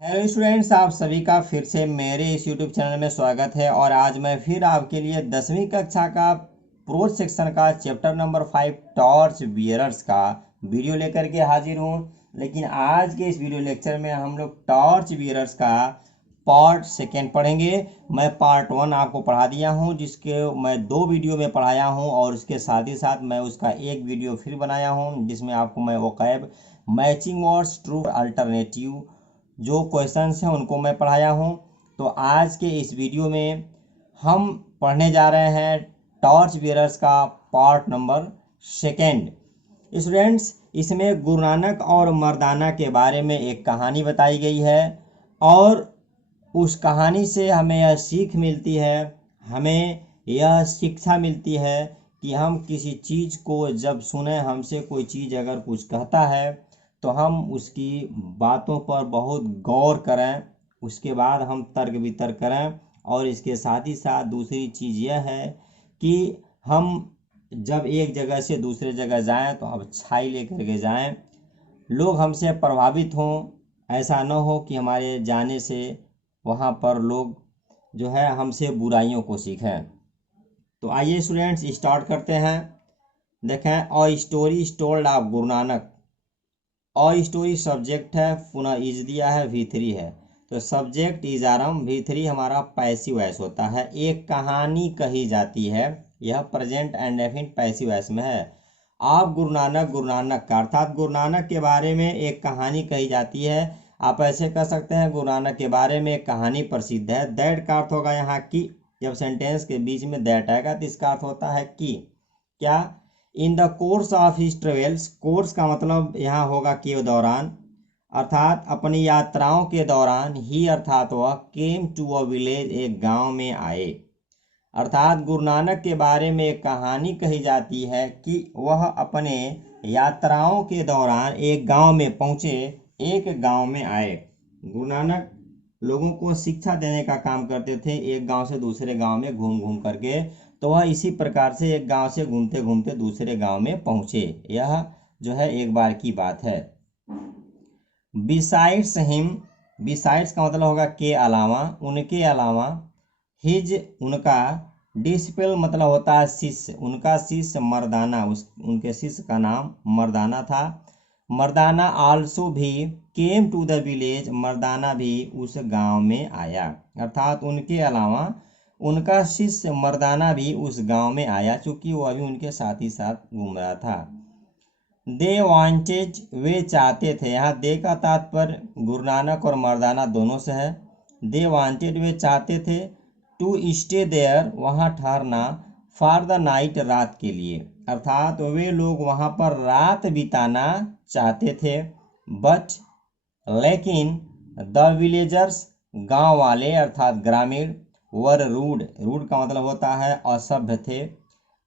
Hello students, आप सभी का फिर से मेरे इस यूट्यूब चैनल में स्वागत है। और आज मैं फिर आपके लिए 10वीं कक्षा का प्रोज सेक्शन का चैप्टर नंबर 5 टॉर्च बियरर्स का वीडियो लेकर के हाजिर हूँ। लेकिन आज के इस वीडियो लेक्चर में हम लोग टॉर्च बियरर्स का पार्ट सेकेंड पढ़ेंगे। मैं पार्ट 1 आपको पढ़ा दिया हूँ, जिसके मैं 2 वीडियो में पढ़ाया हूँ, और उसके साथ ही साथ मैं उसका एक वीडियो फिर बनाया हूँ जिसमें आपको मैं vocab, matching words, true alternative जो क्वेश्चंस हैं उनको मैं पढ़ाया हूँ। तो आज के इस वीडियो में हम पढ़ने जा रहे हैं टॉर्च बियरर्स का पार्ट नंबर सेकेंड। स्टूडेंट्स, इसमें गुरु नानक और मर्दाना के बारे में एक कहानी बताई गई है, और उस कहानी से हमें यह सीख मिलती है, हमें यह शिक्षा मिलती है कि हम किसी चीज़ को जब सुने, हमसे कोई चीज़ अगर कुछ कहता है तो हम उसकी बातों पर बहुत गौर करें, उसके बाद हम तर्क वितर्क करें। और इसके साथ ही साथ दूसरी चीज़ यह है कि हम जब एक जगह से दूसरे जगह जाएं तो अच्छाई लेकर के जाएं, लोग हमसे प्रभावित हों। ऐसा न हो कि हमारे जाने से वहाँ पर लोग जो है हमसे बुराइयों को सीखें। तो आइए स्टूडेंट्स स्टार्ट करते हैं। देखें, अ स्टोरी टोल्ड ऑफ गुरु नानक। और स्टोरी सब्जेक्ट है, पुनः इज दिया है, V3 है। तो सब्जेक्ट इज आरम, V3 हमारा पैसिव वॉइस होता है। एक कहानी कही जाती है, यह present and definite passive voice में है। आप गुरु नानक का अर्थात गुरु नानक के बारे में एक कहानी कही जाती है। आप ऐसे कह सकते हैं, गुरु नानक के बारे में एक कहानी प्रसिद्ध है। दैट का अर्थ होगा यहाँ की। जब सेंटेंस के बीच में दैट आएगा तो इसका अर्थ होता है कि। क्या? In the course of his travels, course का मतलब यहाँ होगा के दौरान, अर्थात अपनी यात्राओं के दौरान ही, अर्थात वह केम टू अ विलेज, एक गांव में आए। अर्थात गुरु नानक के बारे में एक कहानी कही जाती है कि वह अपने यात्राओं के दौरान एक गांव में पहुंचे, एक गांव में आए। गुरु नानक लोगों को शिक्षा देने का काम करते थे, एक गांव से दूसरे गांव में घूम घूम करके। तो वह इसी प्रकार से एक गांव से घूमते घूमते दूसरे गांव में पहुंचे। यह जो है एक बार की बात है। बिसाइड्स हिम, बिसाइड्स का मतलब होगा के अलावा, उनके अलावा। हिज उनका, डिसिपल मतलब होता है शिष्य, उनका शिष्य मर्दाना, उनके शिष्य का नाम मर्दाना था। मर्दाना आल्सो भी केम टू द विलेज, मर्दाना भी उस गांव में आया। अर्थात उनके अलावा उनका शिष्य मर्दाना भी उस गांव में आया, चूंकि वो अभी उनके साथ ही साथ घूम रहा था। दे वांटेड, वे चाहते थे। यहाँ दे का तात्पर्य गुरु नानक और मर्दाना दोनों से है। दे वांटेड, वे चाहते थे। टू स्टे देयर, वहाँ ठहरना। फॉर द नाइट, रात के लिए। अर्थात वे लोग वहाँ पर रात बिताना चाहते थे। बट, लेकिन, द विलेजर्स, गांव वाले अर्थात ग्रामीण, वर रूड, रूड का मतलब होता है असभ्य थे।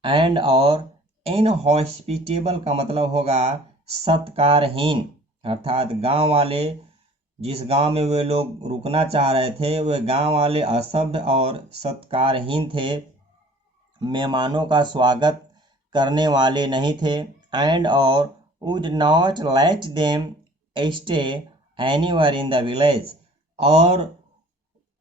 एंड और इनहॉस्पिटेबल का मतलब होगा सत्कारहीन। अर्थात गांव वाले, जिस गांव में वे लोग रुकना चाह रहे थे, वे गांव वाले असभ्य और सत्कारहीन थे, मेहमानों का स्वागत करने वाले नहीं थे। एंड और would not let them stay anywhere in the village, और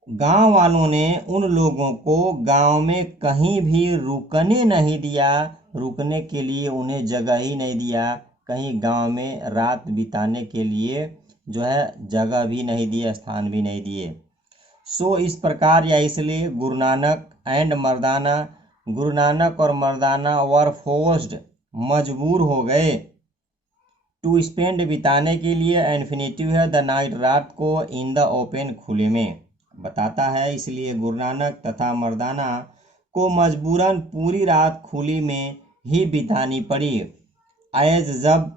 गांव वालों ने उन लोगों को गांव में कहीं भी रुकने नहीं दिया, रुकने के लिए उन्हें जगह ही नहीं दिया, कहीं गांव में रात बिताने के लिए जो है जगह भी नहीं दिए, स्थान भी नहीं दिए। सो इस प्रकार या इसलिए गुरु नानक एंड मर्दाना, गुरु नानक और मर्दाना वर फोर्स्ड, मजबूर हो गए। टू स्पेंड, बिताने के लिए, इन्फिनेटिव है, द नाइट, रात को, इन द ओपन, खुले में बताता है। इसलिए गुरु नानक तथा मर्दाना को मजबूरन पूरी रात खुली में ही बितानी पड़ी। एज, जब,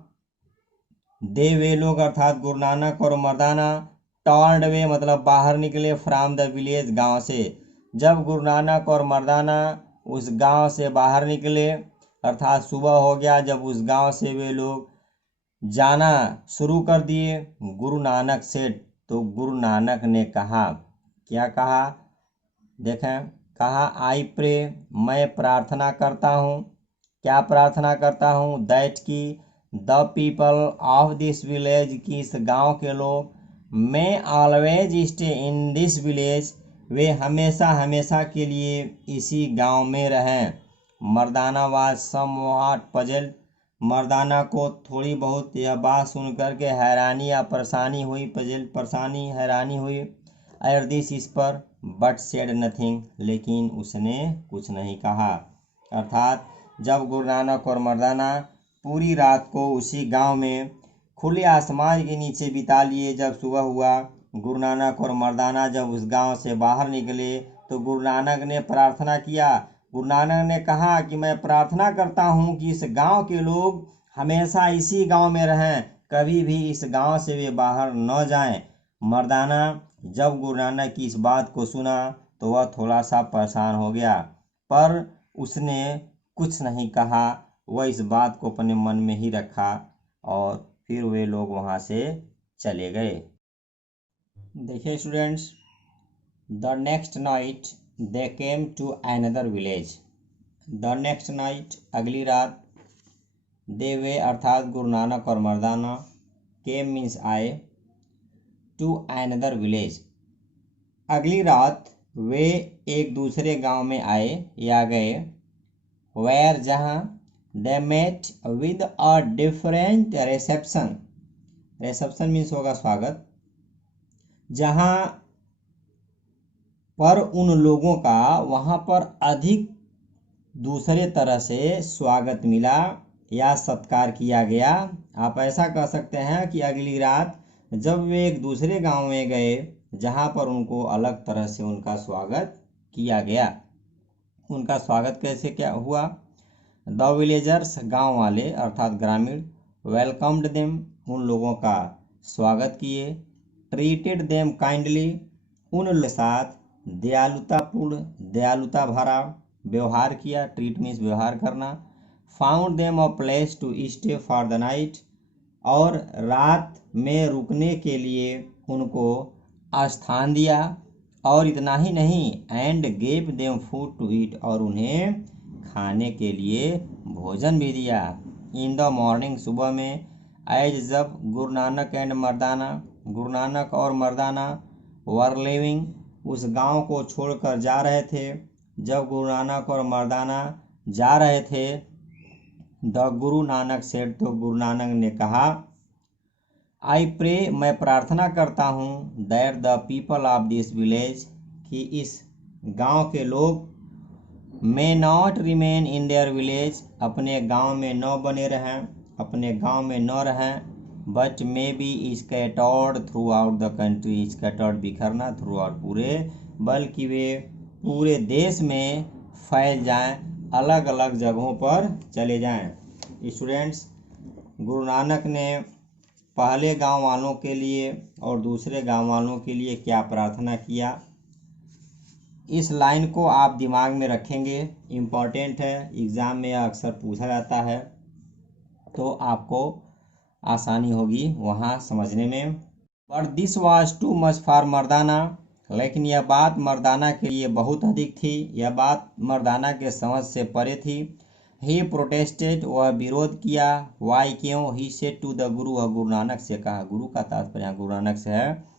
दे वे लोग अर्थात गुरु नानक और मर्दाना, टॉर्ड वे मतलब बाहर निकले, फ्राम द विलेज, गांव से। जब गुरु नानक और मर्दाना उस गांव से बाहर निकले, अर्थात सुबह हो गया जब उस गांव से वे लोग जाना शुरू कर दिए। गुरु नानक से, तो गुरु नानक ने कहा, क्या कहा? देखें, कहा आई प्रे, मैं प्रार्थना करता हूँ। क्या प्रार्थना करता हूँ? दैट की the people of this village, की इस गांव के लोग, may always stay in this village, वे हमेशा हमेशा के लिए इसी गांव में रहें। Mardana was somewhat puzzled, Mardana को थोड़ी बहुत यह बात सुनकर के हैरानी या परेशानी हुई, परेशानी हैरानी हुई एट दिस इस पर, बट सेड नथिंग, लेकिन उसने कुछ नहीं कहा। अर्थात जब गुरु नानक और मर्दाना पूरी रात को उसी गांव में खुले आसमान के नीचे बिता लिए, जब सुबह हुआ गुरु नानक और मर्दाना जब उस गांव से बाहर निकले तो गुरु नानक ने प्रार्थना किया। गुरु नानक ने कहा कि मैं प्रार्थना करता हूँ कि इस गांव के लोग हमेशा इसी गांव में रहें, कभी भी इस गांव से वे बाहर न जाएं। मर्दाना जब गुरु नानक की इस बात को सुना तो वह थोड़ा सा परेशान हो गया, पर उसने कुछ नहीं कहा। वह इस बात को अपने मन में ही रखा और फिर वे लोग वहाँ से चले गए। देखिए students, the next night they came to another village. The next night, अगली रात, दे वे अर्थात गुरु नानक और मर्दाना, केम मीन्स आए, टू अनदर विलेज, अगली रात वे एक दूसरे गांव में आए या गए। वेयर, जहाँ, they met with a different reception, reception means होगा स्वागत, जहाँ पर उन लोगों का वहाँ पर अधिक दूसरे तरह से स्वागत मिला या सत्कार किया गया। आप ऐसा कह सकते हैं कि अगली रात जब वे एक दूसरे गांव में गए जहाँ पर उनको अलग तरह से उनका स्वागत किया गया। उनका स्वागत कैसे क्या हुआ? द विलेजर्स, गांव वाले अर्थात ग्रामीण, वेलकम्ड देम, उन लोगों का स्वागत किए। ट्रीटेड देम काइंडली, उन लोगों के साथ दयालुतापूर्ण, दयालुता भरा व्यवहार किया। ट्रीट मीन्स व्यवहार करना। Found them a place to stay for the night, और रात में रुकने के लिए उनको स्थान दिया। और इतना ही नहीं, and gave them food to eat, और उन्हें खाने के लिए भोजन भी दिया। इन द मॉर्निंग, सुबह में, एज जब गुरु नानक एंड मर्दाना, गुरु नानक और मर्दाना, वर लिविंग, उस गांव को छोड़कर जा रहे थे। जब गुरु नानक और मर्दाना जा रहे थे, द गुरु नानक सेड, तो गुरु नानक ने कहा, आई प्रे, मैं प्रार्थना करता हूँ, that the people of this village, कि इस गांव के लोग, may not remain in their village, अपने गांव में न बने रहें, अपने गांव में न रहें, but may be scattered throughout the country, scattered बिखरना, थ्रू आउट पूरे, बल्कि वे पूरे देश में फैल जाएं, अलग अलग जगहों पर चले जाएं। स्टूडेंट्स, गुरु नानक ने पहले गांव वालों के लिए और दूसरे गांव वालों के लिए क्या प्रार्थना किया, इस लाइन को आप दिमाग में रखेंगे, इम्पॉर्टेंट है, एग्ज़ाम में अक्सर पूछा जाता है, तो आपको आसानी होगी वहाँ समझने में। But this was too much for Mardana, लेकिन यह बात मर्दाना के लिए बहुत अधिक थी, यह बात मर्दाना के समझ से परे थी। ही प्रोटेस्टेड, वह विरोध किया। वाई, क्यों? ही सेड टू द गुरु, वह गुरु नानक से कहा, गुरु का तात्पर्य गुरु नानक से है।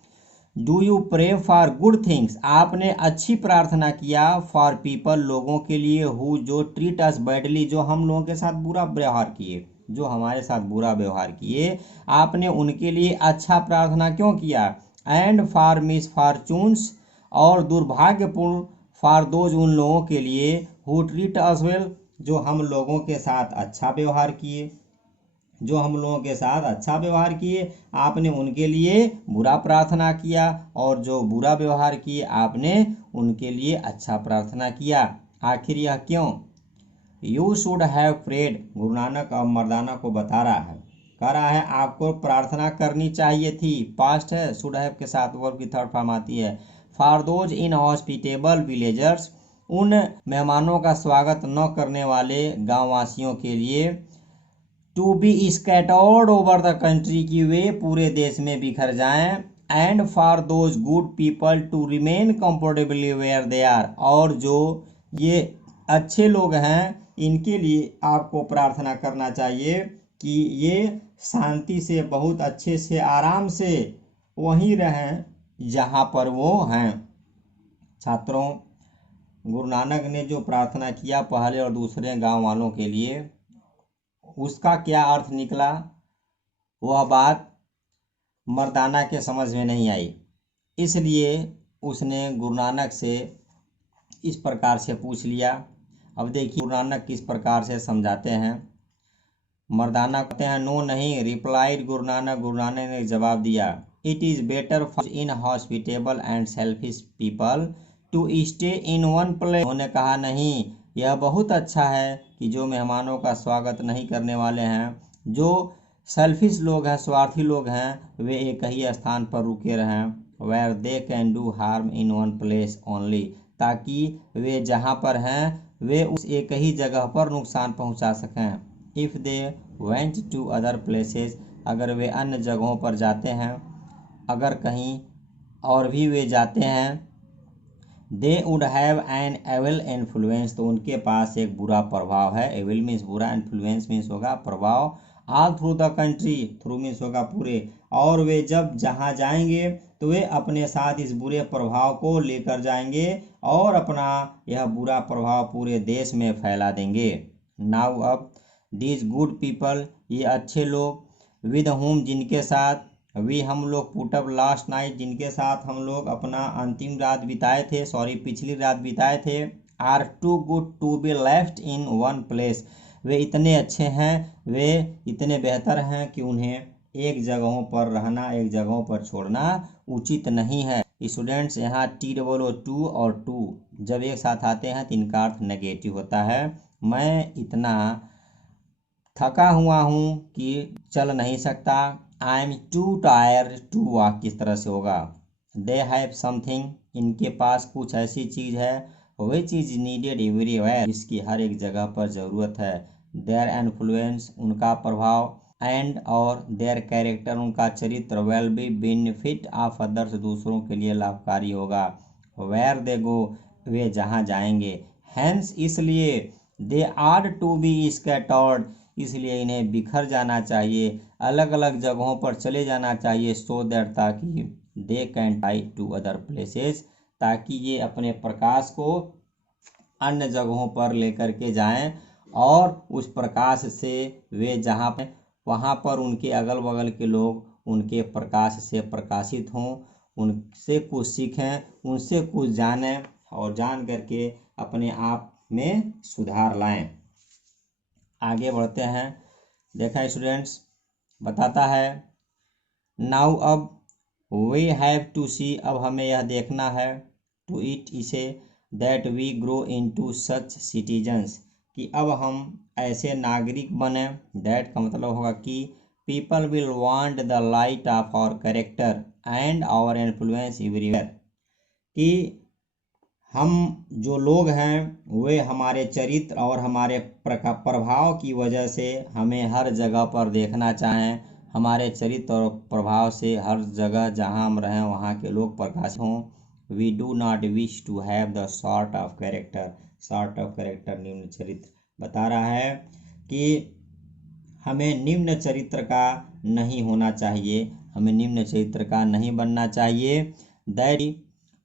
Do you pray for good things, आपने अच्छी प्रार्थना किया, फॉर पीपल, लोगों के लिए, हु, जो ट्रीट अस बैडली, जो हम लोगों के साथ बुरा व्यवहार किए, जो हमारे साथ बुरा व्यवहार किए, आपने उनके लिए अच्छा प्रार्थना क्यों किया। एंड फॉर मिस फॉर्चून्स, और दुर्भाग्यपूर्ण, फॉर दोज, उन लोगों के लिए, हु ट्रीट अस वेल, जो हम लोगों के साथ अच्छा व्यवहार किए, जो हम लोगों के साथ अच्छा व्यवहार किए, आपने उनके लिए बुरा प्रार्थना किया, और जो बुरा व्यवहार किए आपने उनके लिए अच्छा प्रार्थना किया। आखिर यह क्यों? You should have prayed, Guru Nanak अब मर्दाना को बता रहा है, कह रहा है आपको प्रार्थना करनी चाहिए थी, पास्ट है, शुड हैव के साथ वर्ब की थर्ड फॉर्म आती है। For those in hospitable villagers, उन मेहमानों का स्वागत न करने वाले गाँव वासियों के लिए। To be scattered over the country, की वे पूरे देश में बिखर जाएं। And for those good people to remain comfortably where they are, और जो ये अच्छे लोग हैं इनके लिए आपको प्रार्थना करना चाहिए कि ये शांति से, बहुत अच्छे से, आराम से वहीं रहें जहाँ पर वो हैं। छात्रों, गुरु नानक ने जो प्रार्थना किया पहले और दूसरे गांव वालों के लिए, उसका क्या अर्थ निकला वह बात मर्दाना के समझ में नहीं आई। इसलिए उसने गुरु नानक से इस प्रकार से पूछ लिया। अब देखिए गुरु नानक किस प्रकार से समझाते हैं। मर्दाना कहते हैं नो नहीं, रिप्लाइड गुरु नानक ने जवाब दिया, it is better for inhospitable and selfish people to stay in one place. उन्होंने कहा नहीं, यह बहुत अच्छा है कि जो मेहमानों का स्वागत नहीं करने वाले हैं, जो सेल्फिश लोग हैं, स्वार्थी लोग हैं, वे एक ही स्थान पर रुके रहें, where they can do harm in one place only, ताकि वे जहाँ पर हैं वे उस एक ही जगह पर नुकसान पहुँचा सकें। If they went to other places, अगर वे अन्य जगहों पर जाते हैं, अगर कहीं और भी वे जाते हैं, they would have an evil influence, तो उनके पास एक बुरा प्रभाव है। एविल मीन्स बुरा, इन्फ्लुएंस मीन्स होगा प्रभाव। All through the country, through means होगा पूरे, और वे जब जहाँ जाएंगे तो वे अपने साथ इस बुरे प्रभाव को लेकर जाएंगे और अपना यह बुरा प्रभाव पूरे देश में फैला देंगे। नाउ अब दीज गुड पीपल, ये अच्छे लोग, विद होम जिनके साथ, वी हम लोग पुट अप लास्ट नाइट, जिनके साथ हम लोग अपना अंतिम रात बिताए थे, पिछली रात बिताए थे, are too good to be left in one place, वे इतने अच्छे हैं, वे इतने बेहतर हैं कि उन्हें एक जगहों पर रहना, एक जगहों पर छोड़ना उचित नहीं है। स्टूडेंट्स, यहाँ TOO और टू जब एक साथ आते हैं तो इनका अर्थ नेगेटिव होता है। मैं इतना थका हुआ हूँ कि चल नहीं सकता, I am too tired to walk, किस तरह से होगा। दे हैव समथिंग, इनके पास कुछ ऐसी चीज़ है, विच इज़ नीडेड एवरीवेयर, इसकी हर एक जगह पर ज़रूरत है। देयर इन्फ्लुएंस, उनका प्रभाव, एंड और देयर कैरेक्टर, उनका चरित्र, well B benefit of others, दूसरों के लिए लाभकारी होगा। वेयर दे गो, वे जहाँ जाएंगे, हैंस इसलिए, they are to be scattered, इसलिए इन्हें बिखर जाना चाहिए, अलग अलग जगहों पर चले जाना चाहिए, सो दैट, ताकि they can tie to other places, ताकि ये अपने प्रकाश को अन्य जगहों पर लेकर के जाएं और उस प्रकाश से वे जहाँ पर वहाँ पर उनके अगल बगल के लोग उनके प्रकाश से प्रकाशित हों, उनसे कुछ सीखें, उनसे कुछ जानें और जान करके अपने आप में सुधार लाएं। आगे बढ़ते हैं। देखा स्टूडेंट्स, बताता है नाउ अब वी हैव टू सी, अब हमें यह देखना है, टू इट इसे, that we grow into such citizens, कि अब हम ऐसे नागरिक बने, दैट का मतलब होगा कि people will want the light of our character and our influence everywhere, कि हम जो लोग हैं वे हमारे चरित्र और हमारे प्रभाव की वजह से हमें हर जगह पर देखना चाहें, हमारे चरित्र और प्रभाव से हर जगह जहां हम रहें वहां के लोग प्रकाशित हों। We do not wish to have the sort of character, sort of character निम्न चरित्र, बता रहा है कि हमें निम्न चरित्र का नहीं होना चाहिए, हमें निम्न चरित्र का नहीं बनना चाहिए। That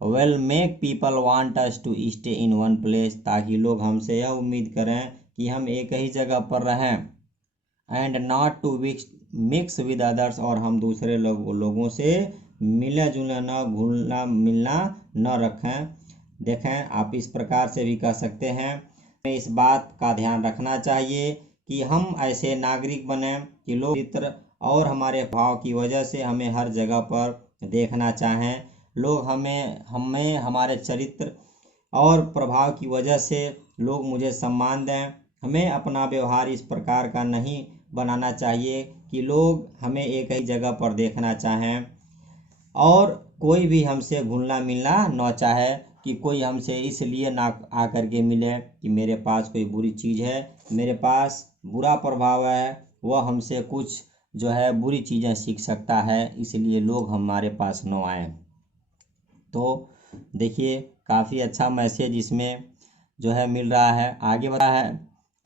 will make people want us to stay in one place, ताकि लोग हमसे यह उम्मीद करें कि हम एक ही जगह पर रहें, and not to mix with others, और हम दूसरे लोगों से मिलना जुलना, घुलना मिलना न रखें। देखें, आप इस प्रकार से भी कह सकते हैं, हमें इस बात का ध्यान रखना चाहिए कि हम ऐसे नागरिक बने कि लोग चरित्र और हमारे भाव की वजह से हमें हर जगह पर देखना चाहें, लोग हमें हमारे चरित्र और प्रभाव की वजह से लोग मुझे सम्मान दें। हमें अपना व्यवहार इस प्रकार का नहीं बनाना चाहिए कि लोग हमें एक ही जगह पर देखना चाहें और कोई भी हमसे घुलना मिलना न चाहे, कि कोई हमसे इसलिए ना आकर के मिले कि मेरे पास कोई बुरी चीज़ है, मेरे पास बुरा प्रभाव है, वह हमसे कुछ जो है बुरी चीज़ें सीख सकता है, इसलिए लोग हमारे पास न आए। तो देखिए काफ़ी अच्छा मैसेज इसमें जो है मिल रहा है। आगे बता है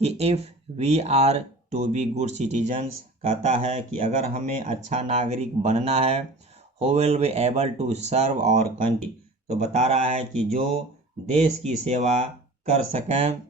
कि if we are to be good citizens, कहता है कि अगर हमें अच्छा नागरिक बनना है, who will be able to serve our country. तो बता रहा है कि जो देश की सेवा कर सकें,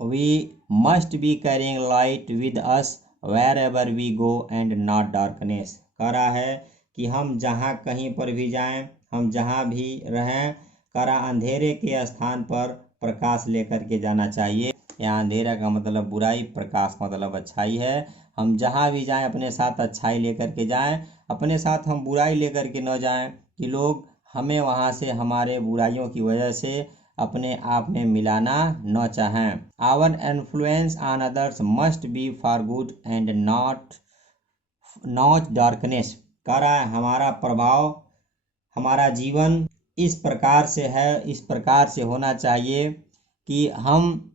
we must be carrying light with us wherever we go and not darkness. कह रहा है कि हम जहाँ कहीं पर भी जाएं, हम जहाँ भी रहें, कह रहा अंधेरे के स्थान पर प्रकाश लेकर के जाना चाहिए। यहाँ अंधेरा का मतलब बुराई, प्रकाश का मतलब अच्छाई है। हम जहाँ भी जाएं अपने साथ अच्छाई लेकर के जाएं, अपने साथ हम बुराई लेकर के न जाएं कि लोग हमें वहाँ से हमारे बुराइयों की वजह से अपने आप में मिलाना न चाहें। Our influence on others must be for good and not darkness. कह रहा है हमारा प्रभाव, हमारा जीवन इस प्रकार से है, इस प्रकार से होना चाहिए कि हम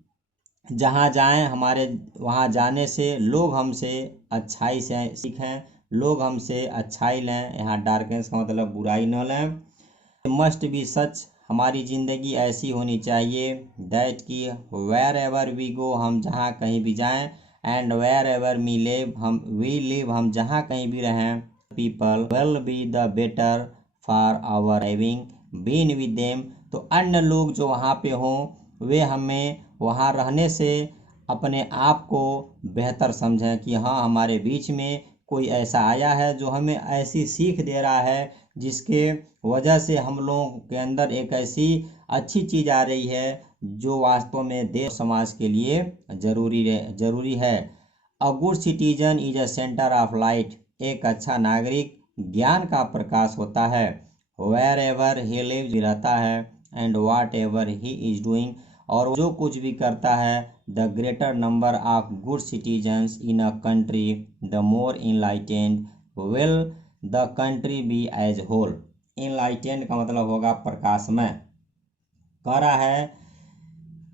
जहाँ जाएं, हमारे वहाँ जाने से लोग हमसे अच्छाई से सीखें, लोग हमसे अच्छाई लें। यहाँ डार्कनेस का मतलब बुराई न लें। मस्ट बी सच, हमारी ज़िंदगी ऐसी होनी चाहिए दैट कि वेर एवर वी गो, हम जहाँ कहीं भी जाएं, and wherever we live, हम जहाँ कहीं भी रहें, people will be the better for our having been with them. तो अन्य लोग जो वहाँ पे हों, वे हमें वहाँ रहने से अपने आप को बेहतर समझें कि हाँ, हमारे बीच में कोई ऐसा आया है जो हमें ऐसी सीख दे रहा है जिसके वजह से हम लोगों के अंदर एक ऐसी अच्छी चीज़ आ रही है जो वास्तव में देश समाज के लिए जरूरी है। A good citizen is a centre of light, एक अच्छा नागरिक ज्ञान का प्रकाश होता है। वेयर एवर ही लिव्स, रहता है, and whatever he is doing, और जो कुछ भी करता है। The greater number of good citizens in a country the more enlightened will the country be as whole. Enlightened का मतलब होगा प्रकाशमय। कह रहा है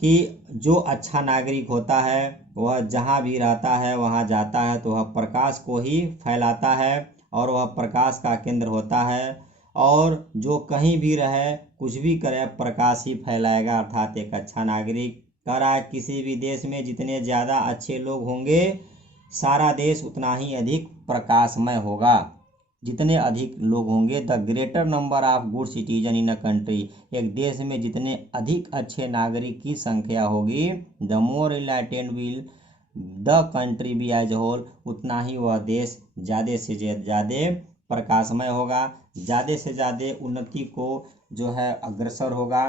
कि जो अच्छा नागरिक होता है वह जहाँ भी रहता है, वहाँ जाता है तो वह प्रकाश को ही फैलाता है और वह प्रकाश का केंद्र होता है। और जो कहीं भी रहे, कुछ भी करे, प्रकाश ही फैलाएगा, अर्थात एक अच्छा नागरिक। कह रहा है किसी भी देश में जितने ज़्यादा अच्छे लोग होंगे, सारा देश उतना ही अधिक प्रकाशमय होगा। जितने अधिक लोग होंगे, the greater number of good citizen in a country, एक देश में जितने अधिक अच्छे नागरिक की संख्या होगी, the more enlightened will the country be as whole, उतना ही वह देश ज़्यादा से ज़्यादा प्रकाशमय होगा, ज़्यादा से ज़्यादा उन्नति को जो है अग्रसर होगा।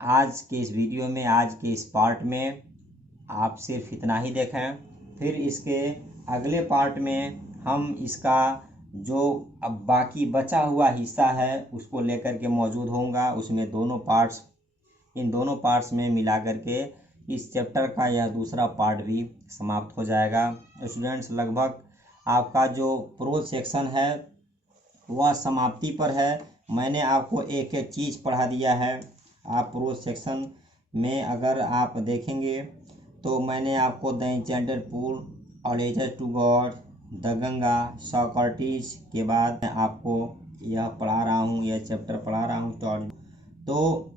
आज के इस वीडियो में, आज के इस पार्ट में आप सिर्फ इतना ही देखें। फिर इसके अगले पार्ट में हम इसका जो अब बाकी बचा हुआ हिस्सा है उसको लेकर के मौजूद होऊंगा। उसमें दोनों पार्ट्स, इन दोनों पार्ट्स में मिला करके इस चैप्टर का यह दूसरा पार्ट भी समाप्त हो जाएगा। स्टूडेंट्स, लगभग आपका जो प्रोज सेक्शन है वह समाप्ति पर है। मैंने आपको एक एक चीज़ पढ़ा दिया है। आप प्रोज सेक्शन में अगर आप देखेंगे तो मैंने आपको द एन्चेंटेड पूल और ages to God, the Ganga, Socrates के बाद मैं आपको यह पढ़ा रहा हूँ, यह चैप्टर पढ़ा रहा हूँ। तो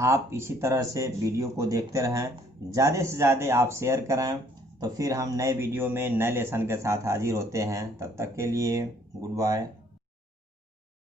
आप इसी तरह से वीडियो को देखते रहें, ज़्यादा से ज़्यादा आप शेयर करें। तो फिर हम नए वीडियो में नए लेसन के साथ हाजिर होते हैं। तब तक के लिए गुड बाय।